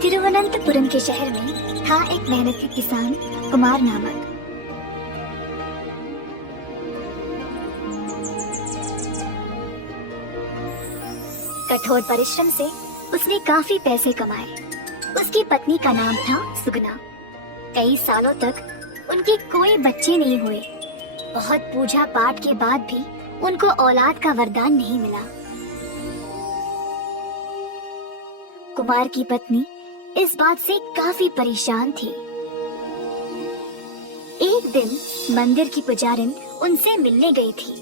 तिरुवनंतपुरम के शहर में था एक मेहनती किसान कुमार नामक। कठोर परिश्रम से उसने काफी पैसे कमाए। उसकी पत्नी का नाम था सुगना। कई सालों तक उनके कोई बच्चे नहीं हुए। बहुत पूजा पाठ के बाद भी उनको औलाद का वरदान नहीं मिला। कुमार की पत्नी इस बात से काफी परेशान थी। एक दिन मंदिर की पुजारिन उनसे मिलने गई थी।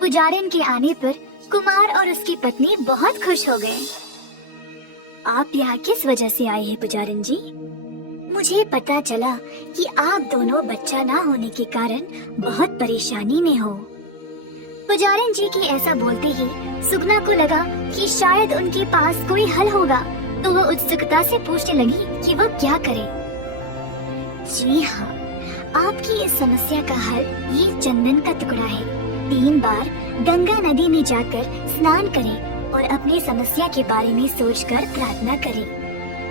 पुजारिन के आने पर कुमार और उसकी पत्नी बहुत खुश हो गए। आप यहाँ किस वजह से आए हैं पुजारिन जी? मुझे पता चला कि आप दोनों बच्चा ना होने के कारण बहुत परेशानी में हो। पुजारिन जी की ऐसा बोलते ही सुगना को लगा कि शायद उनके पास कोई हल होगा, तो वह उत्सुकता से पूछने लगी कि वह क्या करे। जी हाँ, आपकी इस समस्या का हल ये चंदन का टुकड़ा है। 3 बार गंगा नदी में जाकर स्नान करें और अपनी समस्या के बारे में सोचकर प्रार्थना करें।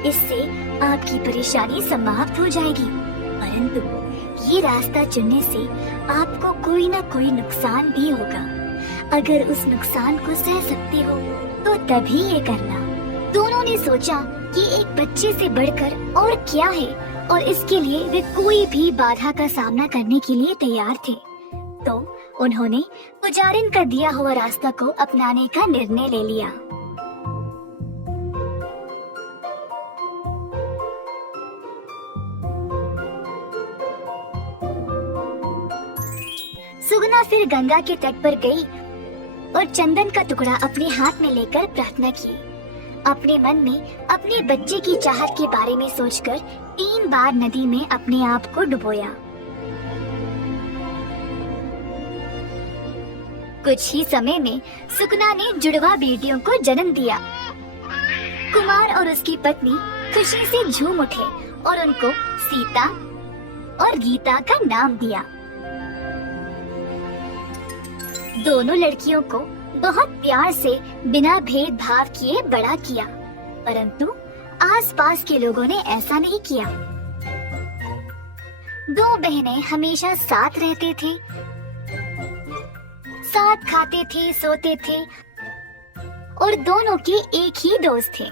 इससे आपकी परेशानी समाप्त हो जाएगी। परंतु ये रास्ता चुनने से आपको कोई न कोई नुकसान भी होगा। अगर उस नुकसान को सह सकते हो तो तभी ये करना। दोनों ने सोचा कि एक बच्चे से बढ़कर और क्या है, और इसके लिए वे कोई भी बाधा का सामना करने के लिए तैयार थे। तो उन्होंने पुजारिन का दिया हुआ रास्ता को अपनाने का निर्णय ले लिया। सुगना फिर गंगा के तट पर गई और चंदन का टुकड़ा अपने हाथ में लेकर प्रार्थना की। अपने मन में अपने बच्चे की चाहत के बारे में सोचकर 3 बार नदी में अपने आप को डुबोया। कुछ ही समय में सुगना ने जुड़वा बेटियों को जन्म दिया। कुमार और उसकी पत्नी खुशी से झूम उठे और उनको सीता और गीता का नाम दिया। दोनों लड़कियों को बहुत प्यार से बिना भेदभाव किए बड़ा किया, परंतु आसपास के लोगों ने ऐसा नहीं किया। 2 बहनें हमेशा साथ रहते थे, साथ खाते थे, सोते थे और दोनों के एक ही दोस्त थे।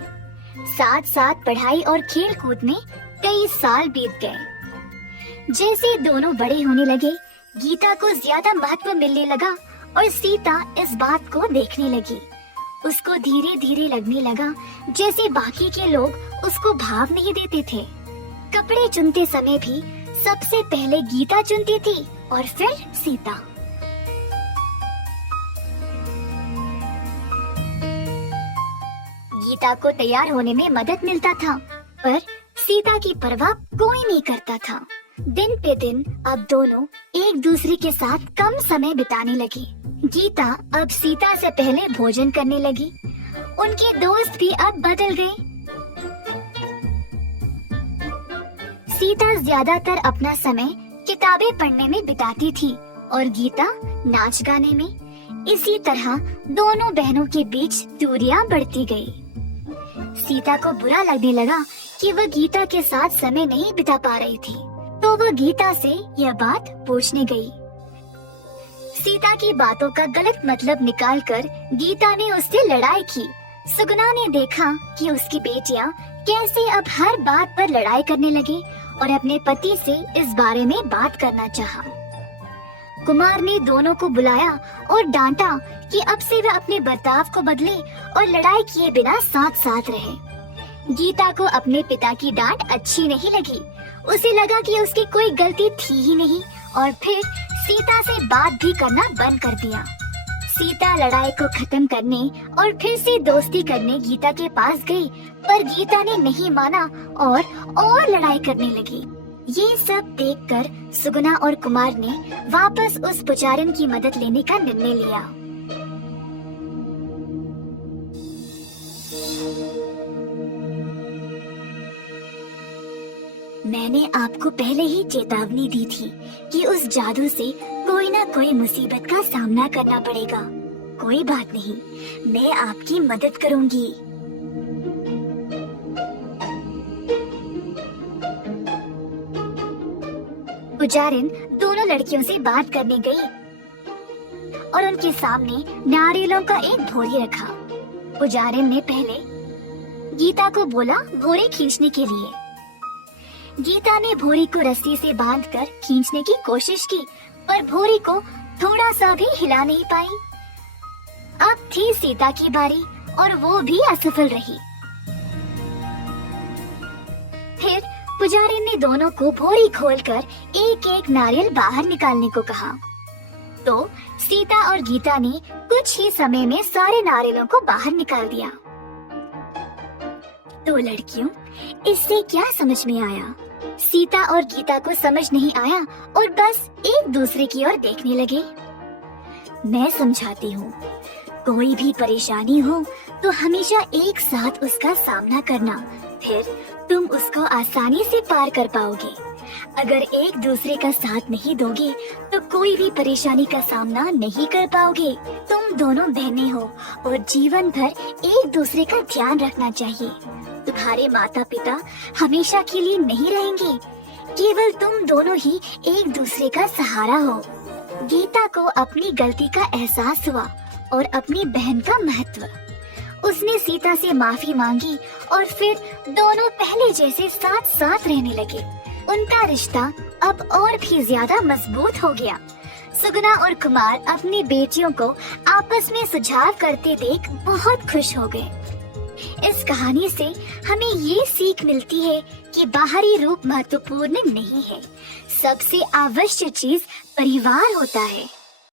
साथ साथ पढ़ाई और खेल कूद में कई साल बीत गए। जैसे दोनों बड़े होने लगे, गीता को ज्यादा महत्व मिलने लगा और सीता इस बात को देखने लगी। उसको धीरे धीरे लगने लगा जैसे बाकी के लोग उसको भाव नहीं देते थे। कपड़े चुनते समय भी सबसे पहले गीता चुनती थी और फिर सीता। गीता को तैयार होने में मदद मिलता था, पर सीता की परवाह कोई नहीं करता था। दिन पे दिन अब दोनों एक दूसरे के साथ कम समय बिताने लगी। गीता अब सीता से पहले भोजन करने लगी। उनके दोस्त भी अब बदल गए। सीता ज्यादातर अपना समय किताबें पढ़ने में बिताती थी और गीता नाच गाने में। इसी तरह दोनों बहनों के बीच दूरियां बढ़ती गई। सीता को बुरा लगने लगा कि वह गीता के साथ समय नहीं बिता पा रही थी, तो वह गीता से यह बात पूछने गई। सीता की बातों का गलत मतलब निकालकर गीता ने उससे लड़ाई की। सुगना ने देखा कि उसकी बेटियां कैसे अब हर बात पर लड़ाई करने लगी और अपने पति से इस बारे में बात करना चाहा। कुमार ने दोनों को बुलाया और डांटा कि अब से वे अपने बर्ताव को बदले और लड़ाई किए बिना साथ साथ रहे। गीता को अपने पिता की डांट अच्छी नहीं लगी। उसे लगा कि उसकी कोई गलती थी ही नहीं और फिर सीता से बात भी करना बंद कर दिया। सीता लड़ाई को खत्म करने और फिर से दोस्ती करने गीता के पास गई, पर गीता ने नहीं माना और लड़ाई करने लगी। ये सब देखकर सुगना और कुमार ने वापस उस पुजारिन की मदद लेने का निर्णय लिया। मैंने आपको पहले ही चेतावनी दी थी कि उस जादू से कोई ना कोई मुसीबत का सामना करना पड़ेगा। कोई बात नहीं, मैं आपकी मदद करूंगी। पुजारिन दोनों लड़कियों से बात करने गई और उनके सामने नारियलों का एक भोरी रखा। पुजारिन ने पहले गीता को बोला भोरी खींचने के लिए। गीता ने भोरी को रस्सी से बांधकर खींचने की कोशिश की, पर भोरी को थोड़ा सा भी हिला नहीं पाई। अब थी सीता की बारी और वो भी असफल रही। फिर पुजारी ने दोनों को भोरी खोलकर एक एक नारियल बाहर निकालने को कहा। तो सीता और गीता ने कुछ ही समय में सारे नारियलों को बाहर निकाल दिया। तो लड़कियों, इससे क्या समझ में आया? सीता और गीता को समझ नहीं आया और बस एक दूसरे की ओर देखने लगे। मैं समझाती हूँ, कोई भी परेशानी हो तो हमेशा एक साथ उसका सामना करना, फिर तुम उसको आसानी से पार कर पाओगे। अगर एक दूसरे का साथ नहीं दोगे तो कोई भी परेशानी का सामना नहीं कर पाओगे। तुम दोनों बहनें हो और जीवन भर एक दूसरे का ध्यान रखना चाहिए। तुम्हारे माता पिता हमेशा के लिए नहीं रहेंगे, केवल तुम दोनों ही एक दूसरे का सहारा हो। गीता को अपनी गलती का एहसास हुआ और अपनी बहन का महत्व। उसने सीता से माफी मांगी और फिर दोनों पहले जैसे साथ साथ रहने लगे। उनका रिश्ता अब और भी ज्यादा मजबूत हो गया। सुगुना और कुमार अपनी बेटियों को आपस में सुझाव करते देख बहुत खुश हो गए। इस कहानी से हमें ये सीख मिलती है कि बाहरी रूप महत्वपूर्ण नहीं है, सबसे आवश्यक चीज परिवार होता है।